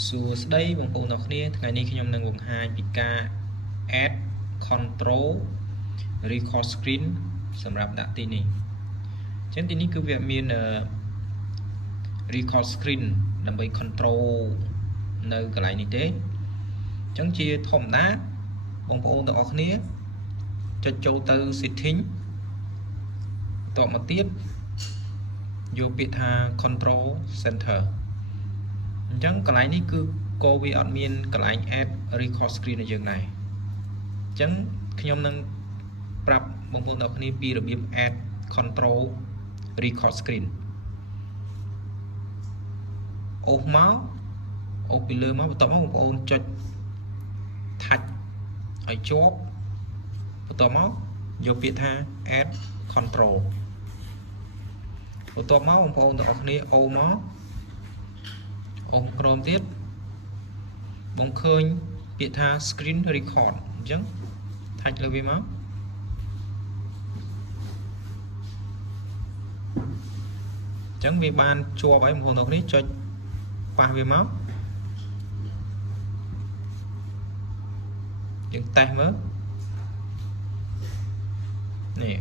សួស្តីបងប្អូនទាំងគ្នាថ្ងៃនេះខ្ញុំនឹងបង្ហាញពីការ add control record screen សម្រាប់ដាក់ទីនេះអញ្ចឹងទីនេះគឺវាមាន record screen ដើម្បី control នៅកន្លែងនេះទេអញ្ចឹងជាធម្មតាបងប្អូនទាំងអស់គ្នាចុចចូលទៅ setting តបមកទៀតយកពាក្យថា control center អញ្ចឹងកន្លែងនេះគឺក៏វាអត់មានកន្លែង add record screen ឲ្យយើងដែរអញ្ចឹងខ្ញុំនឹងប្រាប់បងប្អូនទាំងគ្នាពីរបៀប add control record screen អូសមកអូសពីលើមកបន្ទាប់មកបងប្អូនចុច touch ឲ្យជាប់បន្ទាប់មកយកពាក្យថា add control បន្ទាប់មកបងប្អូនទាំងគ្នាអូមកអូសក្រោមទៀតបងឃើញពាក្យថា screen record អញ្ចឹង touch លើវាមកអញ្ចឹងវាបានជាប់ហើយបងប្អូនទាំងគ្នាចុចប៉ះវាមកយើងតេស្តមើលនេះ